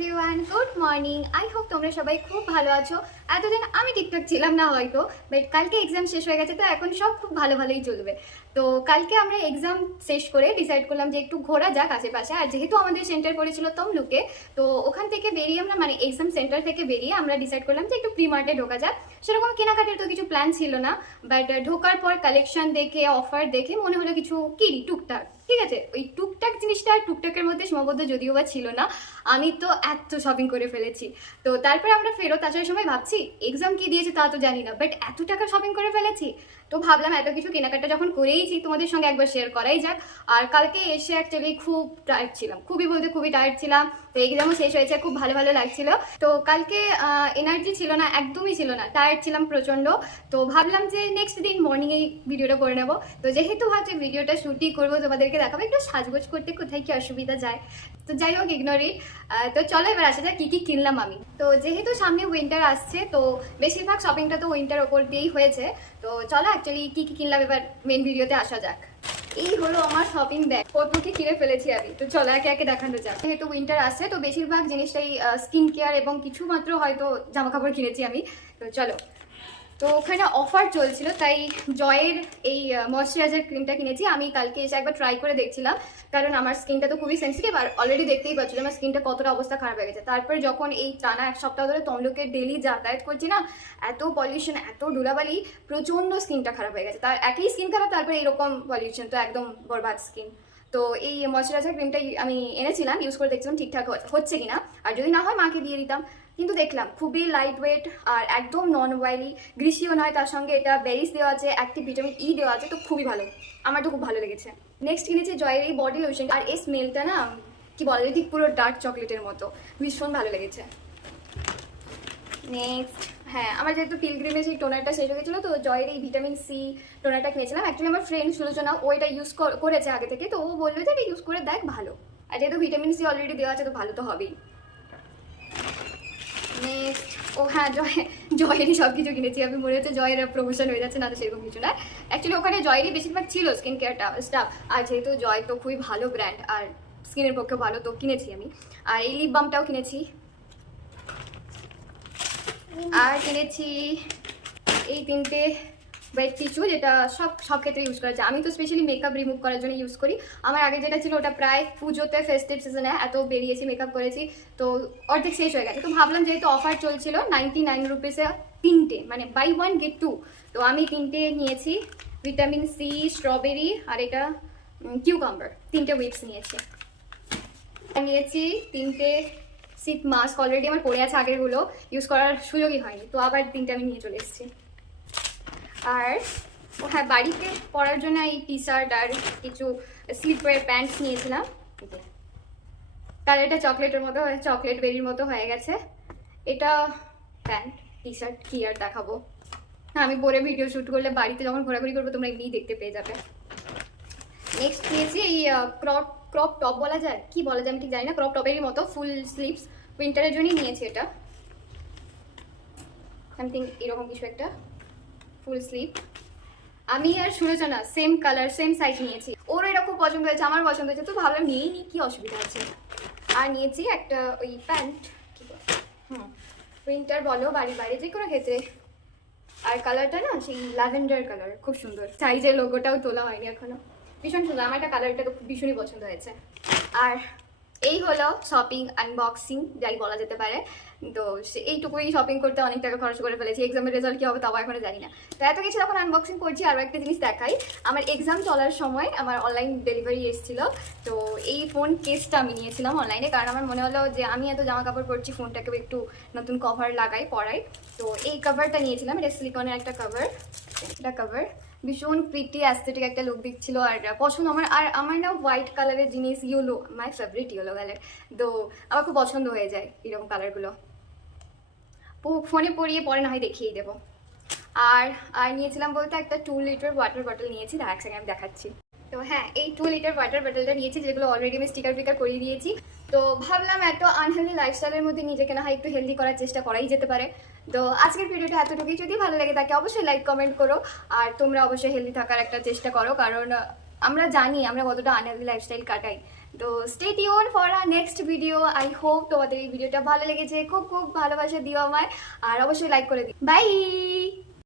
Everyone, good morning. I hope তোমরা সবাই খুব ভালো আছো। এতদিন আমি ঠিকঠাক ছিলাম না হয়তো, বাট কালকে এক্সাম শেষ হয়ে গেছে, তো এখন সব খুব ভালোই চলবে। তো কালকে আমরা এক্সাম শেষ করে ডিসাইড করলাম যে একটু ঘোরা যাক আশেপাশে। আর যেহেতু আমাদের সেন্টার পড়েছিল তমলুকে, তো ওখান থেকে বেরিয়ে আমরা মানে এক্সাম সেন্টার থেকে বেরিয়ে আমরা ডিসাইড করলাম যে একটু প্রি মার্টে ঢোকা যাক। সেরকম কেনাকাটার তো কিছু প্ল্যান ছিল না, বাট ঢোকার পর কালেকশন দেখে অফার দেখে মনে হলো কিছু কিনি টুকটাক। ঠিক আছে, ওই টুকটাক জিনিসটা টুকটাকের মধ্যে সীমাবদ্ধ যদিও বা ছিল না। আমি তো এত শপিং করে ফেলেছি। তো তারপরে আমরা ফেরত আসার সময় ভাবছি এক্সাম কি দিয়েছে তা তো জানি না, বাট এত টাকা শপিং করে ফেলেছি। তো ভাবলাম এত কিছু কেনাকাটা যখন করেইছি তোমাদের সঙ্গে একবার শেয়ার করাই যাক। আর কালকে এসে অ্যাকচুয়ালি খুব টায়ার্ড ছিলাম, খুবই টায়ার্ড ছিলাম। তো এক্সামও শেষ হয়েছে, খুব ভালো লাগছিল। তো কালকে এনার্জি ছিল না, একদমই ছিল না, টায়ার্ড ছিলাম প্রচণ্ড। তো ভাবলাম যে নেক্সট দিন মর্নিং এই ভিডিওটা করে নেবো। তো যেহেতু ভাবছি ভিডিওটা শুটই করবো, তোমাদেরকে দেখাবো একটু সাজগোজ করতে কোথায় কি অসুবিধা যায়। তো যাই হোক, ইগনোর ইট। তো চলো এবার আসা যাক কি কিনলাম আমি। তো যেহেতু সামনে উইন্টার আসছে, তো বেশিরভাগ শপিংটা তো উইন্টার ওপর দিয়েই হয়েছে। তো চলো অ্যাকচুয়ালি কি কিনলাম এবার মেন ভিডিওতে আসা যাক। এই হলো আমার শপিং ব্যাগ, কত কি কিনে ফেলেছি আমি। তো চলো একে একে দেখানো যাক। যেহেতু উইন্টার আসছে, তো বেশিরভাগ জিনিসটাই স্কিন কেয়ার এবং কিছু মাত্র হয়তো জামা কাপড় কিনেছি আমি। তো চলো, তো ওখানে অফার চলছিল, তাই জয়ের এই ময়শ্চারাইজার ক্রিমটা কিনেছি। আমি কালকে এসে একবার ট্রাই করে দেখছিলাম, কারণ আমার স্কিনটা তো খুবই সেন্সিটিভ। আর অলরেডি দেখতেই পাচ্ছিল আমার স্কিনটা কতটা অবস্থা খারাপ হয়ে গেছে। তারপরে যখন এই টানা এক সপ্তাহ ধরে তমলুকে ডেলি যাতায়াত করছি না, এত পলিউশন, এত ধুলাবালি, প্রচণ্ড স্কিনটা খারাপ হয়ে গেছে। তার একই স্কিন খারাপ, তারপরে এইরকম পলিউশন, তো একদম বরবাদ স্কিন। তো এই ময়শ্চারাইজার ক্রিমটাই আমি এনেছিলাম, ইউজ করে দেখছিলাম ঠিকঠাক হচ্ছে কিনা। আর যদি না হয় মাকে দিয়ে দিতাম। কিন্তু দেখলাম খুবই লাইট ওয়েট আর একদম নন অয়েলি, গ্রিসিও নয়। তার সঙ্গে এটা বেরিস দেওয়া আছে, অ্যাক্টিভ ভিটামিন ই দেওয়া আছে, তো খুবই ভালো। আমার তো খুব ভালো লেগেছে। নেক্সট কিনেছি জয়ের এই বডি লোশন। আর এই স্মেলটা না কি বলে, ঠিক পুরো ডার্ক চকলেটের মতো, ভীষণ ভালো লেগেছে। নেক্সট, হ্যাঁ, আমার যেহেতু পিলগ্রিমের সেই টোনারটা শেষ হয়ে গেছিলো, তো জয়ের এই ভিটামিন সি টোনারটা কিনেছিলাম। অ্যাকচুয়ালি আমার ফ্রেন্ড সুলোচনা ও এটা ইউজ করেছে আগে থেকে, তো ও বললো যে এটা ইউজ করে দেখ ভালো। আর যেহেতু ভিটামিন সি অলরেডি দেওয়া আছে, তো ভালো তো হবেই। নেক্সট, ও হ্যাঁ, জয়েরই সব কিছু কিনেছি আমি। মনে হচ্ছে জয়ের প্রমোশন হয়ে যাচ্ছে, না তো সেরকম কিছু না। অ্যাকচুয়ালি ওখানে জয়েরই বেশিরভাগ ছিল স্কিন কেয়ারটা স্টাফ। আর যেহেতু জয় তো খুবই ভালো ব্র্যান্ড আর স্কিনের পক্ষে ভালো, তো কিনেছি আমি। আর এই লিপ বামটাও কিনেছি। আর কিনেছি এই তিনটে ওয়েট টিস্যু, যেটা সব ক্ষেত্রে ইউজ করা যায়। আমি তো স্পেশালি মেকআপ রিমুভ করার জন্য ইউজ করি। আমার আগে যেটা ছিল ওটা প্রায় পুজোতে, ফেস্টিভ সিজনে এত বেরিয়েছি, মেকআপ করেছি, তো অর্ধেক শেষ হয়ে গেছে। তো ভাবলাম যেহেতু অফার চলছিল 99 রুপিসে তিনটে, মানে বাই 1 get 2, তো আমি তিনটে নিয়েছি। ভিটামিন সি, স্ট্রবেরি আর এটা কিউকাম্বার, তিনটে উইপস নিয়েছি। নিয়েছি তিনটে শীত মাস্ক, অলরেডি আমার পড়ে আছে আগেরগুলো, ইউজ করার সুযোগই হয়নি, তো আবার তিনটে আমি নিয়ে চলে এসেছি। আর হ্যাঁ, বাড়িতে পরার জন্য এই টি শার্ট আর কিছু স্লিপওয়্যার প্যান্টস নিয়েছিলাম। কালারটা চকলেটের মতো, চকলেট বেরির মতো হয়ে গেছে। এটা প্যান্ট, টি শার্ট কি আর দেখাবো। হ্যাঁ, আমি পরে ভিডিও শ্যুট করলে বাড়িতে যখন ঘোরাঘুরি করবো তোমরা এমনিই দেখতে পেয়ে যাবে। নেক্সট নিয়েছি এই ক্রপ টপ বলা যায়, কি বলা যায় আমি ঠিক জানি না, ক্রপ টপেরই মতো ফুল স্লিভস, উইন্টারের জন্যই নিয়েছি এটা। সামথিং এরকম কিছু একটা ফুল স্লিভ। আমি আর Sulochana same colour same size নিয়েছি। ওর এটা খুব পছন্দ হয়েছে, আমার পছন্দ হয়েছে, তো ভাবলাম নিয়েই নি, কি অসুবিধা আছে। আর নিয়েছি একটা ওই প্যান্ট, কি উইন্টার বলো বাড়ি বাইরে যে কোনো ক্ষেত্রে। আর কালারটা না সেই ল্যাভেন্ডার কালার, খুব সুন্দর। সাইজের লোগোটাও তোলা হয়নি এখনো, ভীষণ সুন্দর। আমার একটা কালারটা তো ভীষণই পছন্দ হয়েছে। আর এই হলো শপিং আনবক্সিং, যাই বলা যেতে পারে। তো এইটুকুই শপিং করতে অনেক টাকা খরচ করে ফেলেছি। এক্সামের রেজাল্ট কি হবে তাও এখনো জানি না। তো এত কিছু যখন আনবক্সিং করছি, আরও একটা জিনিস দেখাই। আমার এক্সাম চলার সময় আমার অনলাইন ডেলিভারি এসেছিলো। তো এই ফোন কেসটা আমি নিয়েছিলাম অনলাইনে, কারণ আমার মনে হলো যে আমি এত জামা কাপড় পরছি, ফোনটাকে একটু নতুন কভার লাগাই পরাই। তো এই কভারটা নিয়েছিলাম, এটা সিলিকনের একটা কভার। এটা কভার ভীষণ প্রিটি অ্যাস্থেটিক একটা লুক দিচ্ছিল আর পছন্দ আমার। আর আমার না হোয়াইট কালারের জিনিস, yellow, my favourite yellow colour, তো আমার খুব পছন্দ হয়ে যায় এরকম কালারগুলো। ফোনে পরিয়ে পরে না হয় দেখিয়ে দেবো। আর নিয়েছিলাম বলতে একটা 2 লিটার ওয়াটার বটল নিয়েছি, এক সেকেন্ড আমি দেখাচ্ছি। তো হ্যাঁ, এই 2 লিটার ওয়াটার বটলটা নিয়েছি, যেগুলো অলরেডি আমি স্টিকার ফিকার করিয়ে দিয়েছি। তো ভাবলাম এত আনহেলদি লাইফস্টাইলের মধ্যে নিজেকে না হয় একটু হেলদি করার চেষ্টা করাই যেতে পারে। তো আজকের ভিডিওটা এতটুকুই। যদি ভালো লাগে তাকে অবশ্যই লাইক কমেন্ট করো। আর তোমরা অবশ্যই হেলদি থাকার একটা চেষ্টা করো, কারণ আমরা জানি আমরা কতটা আনহেলদি লাইফস্টাইল কাটাই। তো stay tune for a next video. I hope তোমাদের এই ভিডিওটা ভালো লেগেছে, খুব খুব ভালোবাসা দিও আমায়, আর অবশ্যই লাইক করে দিও। বাই।